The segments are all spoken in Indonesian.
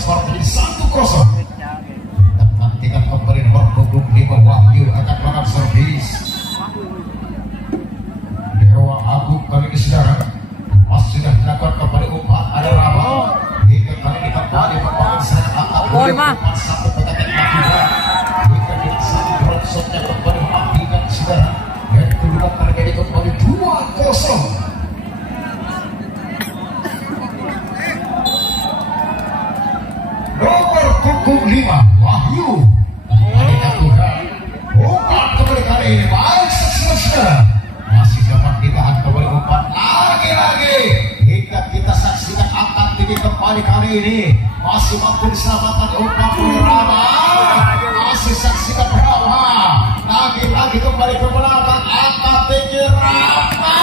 skor menjadi 1-0. Nantikan kembali nomor punggung 5 Wahyu akan melakukan servis. Dewa Agung kali ini saudara sudah dilakukan kembali umpan ada Rama hingga kali ini kembali membangun serangan angkat satu petekan akibat hingga di satu berongsoknya kembali mengapikan saudara dan kedudukan terjadi kembali 2-0. Nomor punggung 5 Wahyu kembali lakukan umpan kembali kali ini baik saudara masih dapat ditahan kembali umpan lagi-lagi hingga kita saksikan angkat tinggi kembali kali ini masih mampu diselamatkan umpan oleh Rama. Masih saksikan Rama lagi-lagi kembali ke belakang angkat tinggi Rama.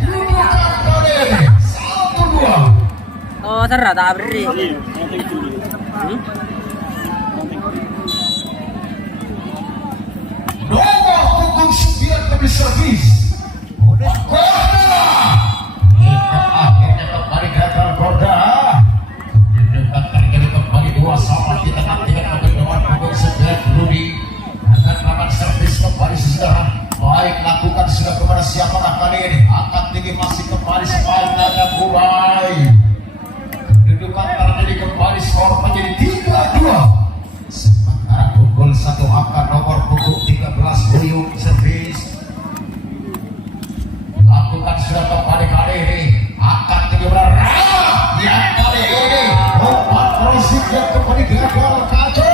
Dudukan kali ini 1-2. Oh, serah tak beri. Nomor punggung 9 kembali servis. Gorda. Hingga akhirnya kembali gagal Gorda. Kedudukan terjadi kembali 2-2. Kita nantikan kembali nomor punggung 9 Rudi akan melakukan servis kembali saudara. Baik lakukan sudah kepada siapakah kali ini. Angkat tinggi masih kembali sepadan dan Burai. Kedudukan terjadi kembali skor menjadi 3-2. Sementara unggul 1 angka nomor punggung 13 Buyung servis. Lakukan sudah kembali kali ini angkat tinggi berarah yang kali ini umpan prosik yang kembali gagal kacau.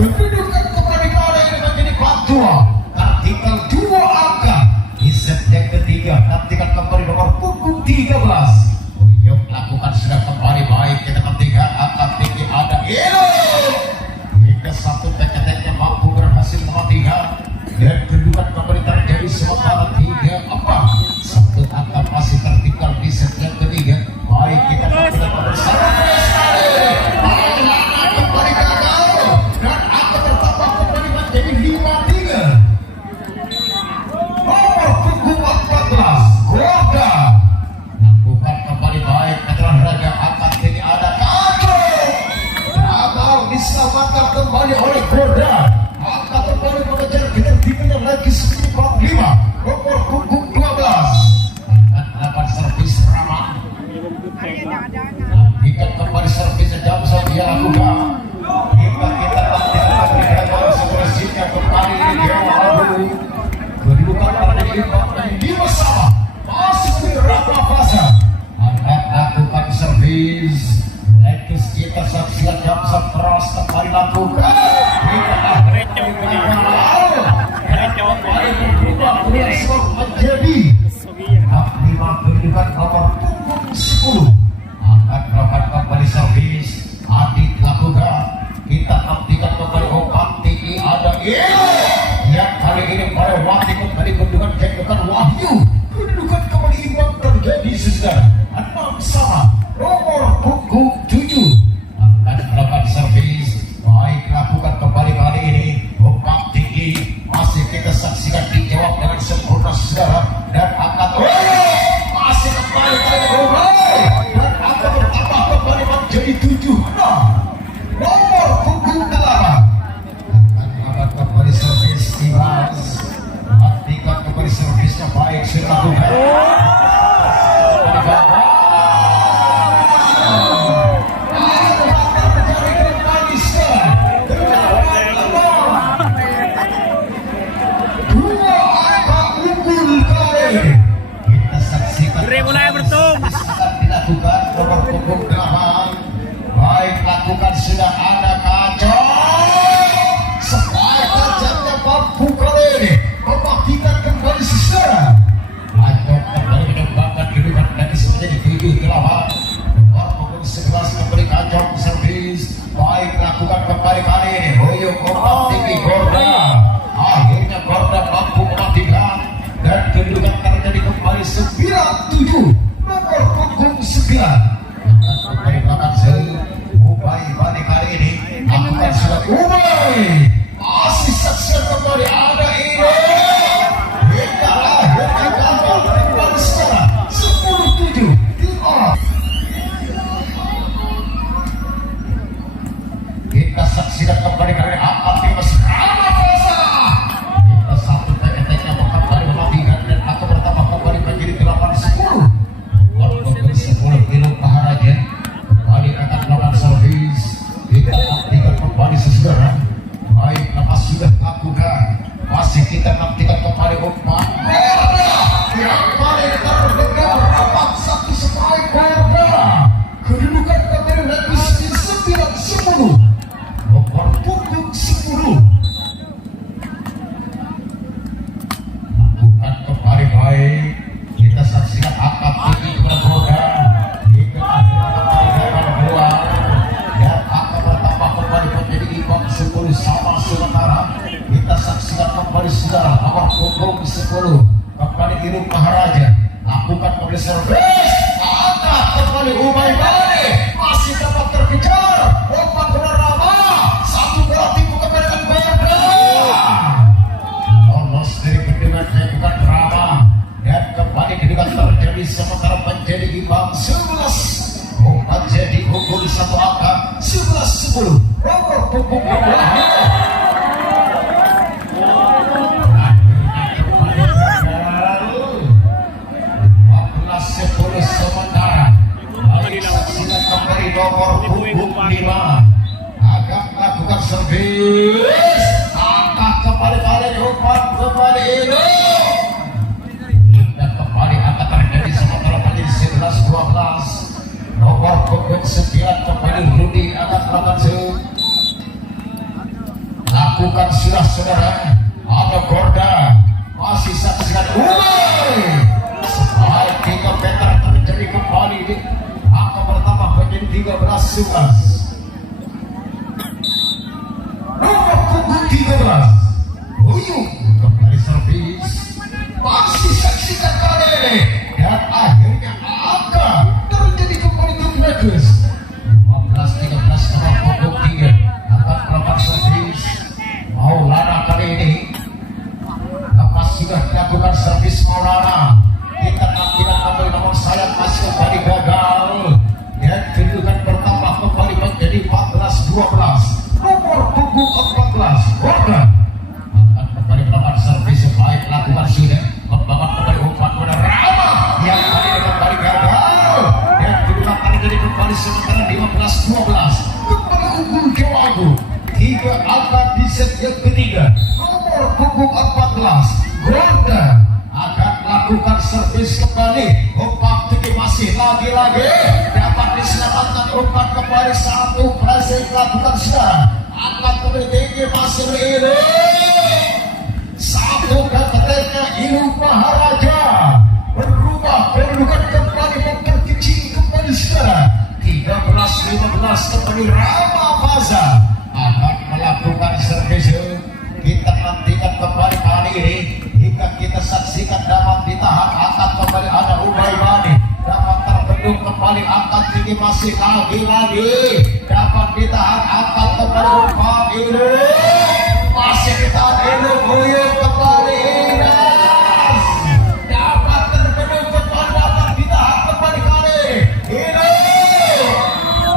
Kedudukan kembali kali ini menjadi 4-2. Tertinggal 2 angka di set yang ketiga. Nantikan kembali nomor punggung 13 Buyung lakukan sudah kembali baik. Kita nantikan angkat tinggi ada ini hingga satu tek-teknya mampu berhasil mematikan dan kedudukan kembali terjadi sementara 3-4. Satu angka masih tertinggal di set yang ketiga. Baik kita mampu bersama kembali gagal dan angka bertambah kembali menjadi 5-3. Nomor punggung 14 Gorda lakukan kembali baik keterangan raga angkat tinggi ada kacau. Gagal diselamatkan kembali oleh Gorda. Angkat kembali mengejar ketertibannya lagi 9-5. Nomor punggung 12 angkat melakukan servis Rama. Nantikan kembali servis jam dia lakukan hingga kita nantikan kembali gagal sebersihnya kembali di Dewa Agung. Kedudukan menjadi 5 sama. Masih di Rama Fasa angkat lakukan servis. Letus kita saksikan jam keras kembali lakukan hingga akhirnya menjadi 5 kedudukan nomor punggung 10. Angkat melakukan kembali servis. Adit lakukan. Kita nantikan kembali umpan tinggi ada ini yang kali ini pada waktu kembali kedudukan kedudukan Wahyu. Kedudukan kembali imbang terjadi saudara 6 sama. Nomor punggung 7 akan melakukan servis. Baik lakukan kembali kali ini umpan tinggi masih kita saksikan dijawab dengan sempurna saudara dan angkat masih kembali kali ini dan akan bertambah kembali menjadi 7-6. Nomor punggung 8 akan melakukan kembali servis Dimas. Nantikan kembali servisnya baik sudah lakukan. Dilakukan nomor punggung 8. Baik lakukan sudah ada kacau. Supaya tajamnya mampu kali ini mematikan kembali sejarah. Kacau kembali menyumbangkan kedudukan dari menjadi 7-8. Nomor punggung 11 kembali kacau servis. Baik lakukan kembali kali ini Boyong umpan tinggi Gorda. Akhirnya Gorda mampu mematikan dan kedudukan terjadi kembali 9-7. Nomor punggung 9 akan kembali belakang Ubay balik kali ini lakukan sudah Ubay masih saksikan kembali ada ini hingga akhirnya gagal kembali secara 10-7. 10 nomor punggung 15-10 sementara. Baik saksikan kembali nomor punggung 5 agak melakukan servis, angkat kembali umpan kembali ini dan kembali angkat terjadi sementara menjadi 11-12 nomor punggung 9 kembali Rudi akan melakukan lakukan sudah saudara. Ada Gorda masih saksikan sebaik 3 meter terjadi kembali di angka pertama menjadi 13-11 nomor punggung 13 Uyung kembali servis masih saksikan kali ini dan akhirnya angka terjadi kembali ke Bagus 15-13 nomor punggung 3 akan melakukan servis Maulana kali ini lepas sudah dilakukan servis Maulana kita tidak kembali nomor sayap masih kembali gagal dan kedudukan bertambah kembali menjadi 14-12 nomor punggung 14 Gordon akan kembali melakukan servis baik lakukan sudah membangun kembali umpan kepada Rama yang kali ini kembali gagal dan kedua kali jadi kembali sementara 15-12 kembali unggul Jawa Agung 3 angka di set yang ketiga nomor punggung 14 Gordon akan lakukan servis kembali umpan tinggi masih lagi-lagi dapat diselamatkan umpan kembali satu berhasil lakukan sudah angkat kembali tinggi masih ini satu keteteknya Ilu Maharaja berubah kedudukan kembali memperkecil kembali sudah 13-15 kembali Rama Faza akan melakukan servis kita nantikan kembali kali ini hingga kita saksikan dapat ditahan angkat kembali ada Ubaybani dapat terbendung kembali angkat tinggi masih lagi-lagi dapat ditahan angkat kembali umpan ini masih ditahan ini Buyut kembali Inas dapat terbendung kembali dapat ditahan kembali kali ini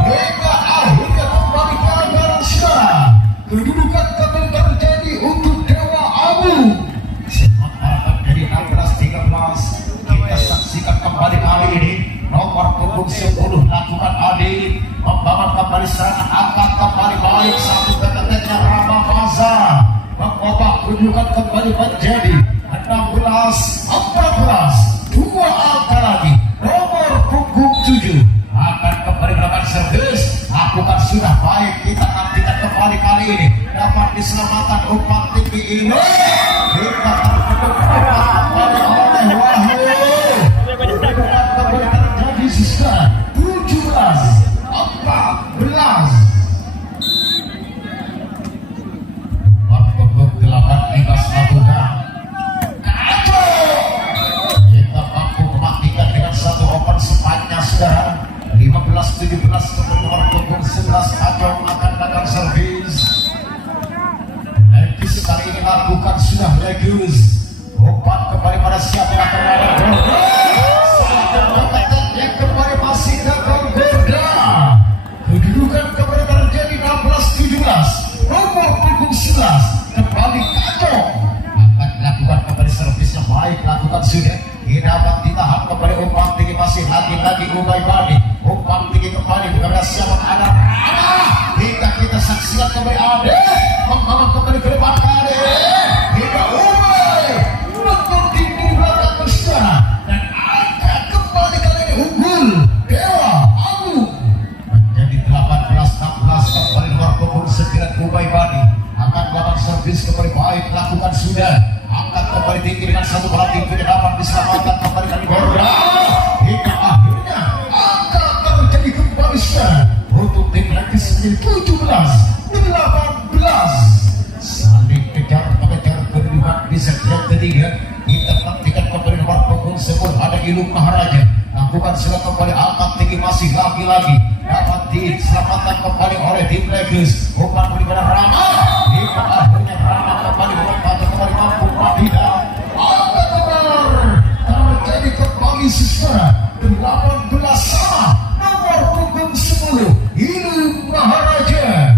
hingga akhirnya kembali ke anggaran suara kedudukan kembali terjadi untuk Dewa Agung sementara menjadi 16-13 kita saksikan kembali kali ini nomor punggung 10 lakukan Adi membangun kembali serangan angkat kembali baik satu keteteknya Rama Faza mengubah kedudukan kembali menjadi 16-14 dua angka lagi nomor punggung 7 akan kembali melakukan servis lakukan sudah baik kita nantikan kembali kali ini dapat diselamatkan umpan tinggi ini kita terbentuk kembali oleh Wahyu kedudukan kembali terjadi sisa 17-14 punggung 8 Ibas lakukan kacau kita mampu mematikan dengan satu open sepanjang saudara 15-17 kembali nomor punggung 11 kacau akan melakukan servis Legis kali ini lakukan sudah Legis umpan kembali pada siapa yang akan melakukan yang kembali masih gagal Gorda kedudukan kembali terjadi 16-17 nomor punggung 11 kembali kacau akan dilakukan kembali servis yang baik lakukan sudah ini dapat ditahan kembali umpan tinggi masih lagi-lagi Ubaybani umpan tinggi kembali kepada siapa ada hingga kita saksikan kembali Ade membangun kembali ke depan kali hingga Ubay tinggi di belakang bersaudara dan angkat kembali kali ini unggul Dewa Agung menjadi 18-16 kembali nomor punggung 9 Ubaybani akan melakukan servis kembali baik lakukan sudah angkat kembali tinggi dengan satu perhatian tidak dapat diselamatkan kembali dari Gorda hingga akhirnya angkat terjadi kembali sudah untuk tim Legis menjadi 17-18 saling kejar-kejar kedudukan di set yang ketiga kita nantikan kembali nomor punggung 10 ada Ilu Maharaja lakukan sudah kembali angkat tinggi masih lagi-lagi dapat diselamatkan kembali oleh tim Legis umpan beribadah Rama hingga akhirnya Rama kembali melompat kembali mampu tidak angkat nomor terjadi kembali sesuara 18 sama nomor punggung 10 Ilu Maharaja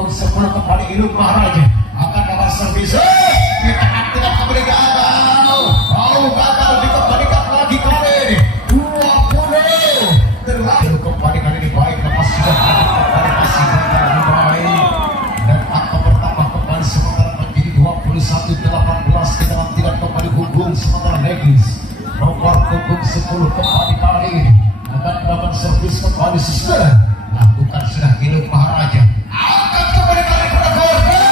punggung 10 kembali Iluk Maharaja akan dapat servis. Kita aktifkan kembali ke awal. Gagal dikembalikan lagi kali ini 20 terlalu kembali kali ini baik lepas sudah kembali masih baik dan angka bertambah kembali sementara menjadi 21-18 kita tidak kembali punggung sementara Legis nomor punggung 10 kembali kali ini akan dapat servis kembali sudah lakukan sudah Iluk Maharaja akan kembali kali pada Gorda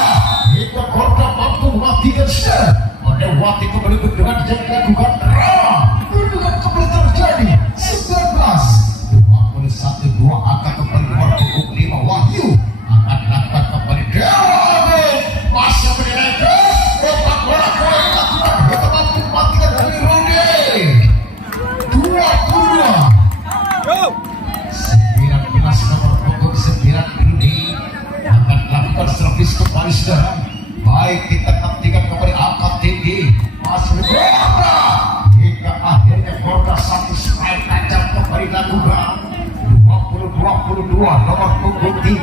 hingga Gorda mampu mematikan sudah melewati kembali dengan jadi lakukan drama dengan kembali terjadi 19 21 2 akan kembali nomor punggung 5 Wahyu akan lakukan kembali Dewa Agung masa meninaikkan otak bola bola lakukan kita mampu mematikan dari Rode 22 19 nomor punggung 9 ini akan lakukan servis kembali saudara baik kita nantikan kembali angkat tinggi masih berada hingga akhirnya Gorda satu strike tajam kembali lakukan 20-22 nomor punggung 13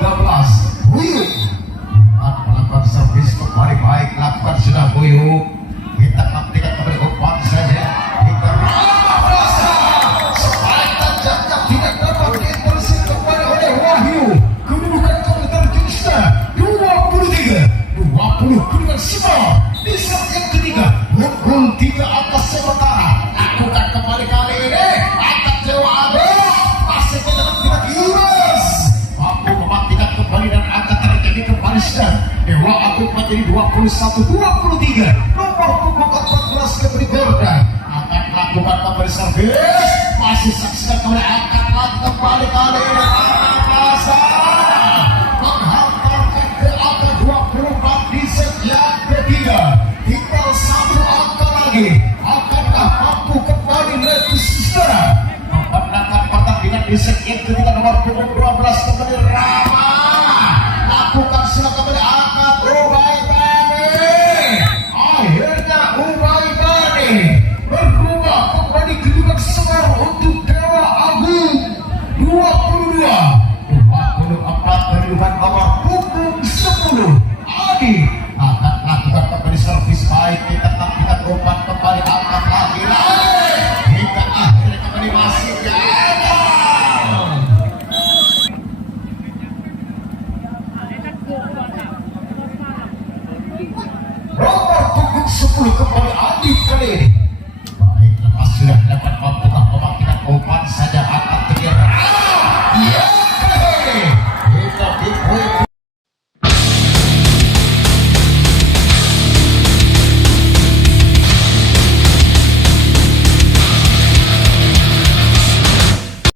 Buyuk akan melakukan servis kembali baik lakukan sudah Buyuk kita nantikan kembali umpan saja hingga Rama Rasa strike tajam tidak dapat diintervensi kembali oleh Wahyu kedudukan kembali terjadi 23-20 kedudukan semua di set yang ketiga pukul 3 atas sementara lakukan kembali kali ini angkat Dewa Agung masih tidak iras mampu mematikan kembali dan angkat terjadi kembali sedang Dewa Agung menjadi 21-23 nomor punggung 14 kembali Gorda akan melakukan kembali servis masih saksikan kembali angkat lagi kembali kali ini masa menghantarkan ke angka 24 di set yang ketiga tinggal satu angka lagi akankah mampu kembali Legis saudara memenangkan pertandingan di set yang ketiga nomor punggung 12 kembali Rama lakukan sudah kembali angkat Ubay Bani akhirnya Ubay Bani berubah kembali kedudukan skor untuk Dewa Agung 22-24 kedudukan nomor punggung 10 Adi akan lakukan kembali servis baik kita nantikan umpan kembali angkat lagi hingga akhirnya kembali masih gagal nomor punggung 10 kembali Adi kali ini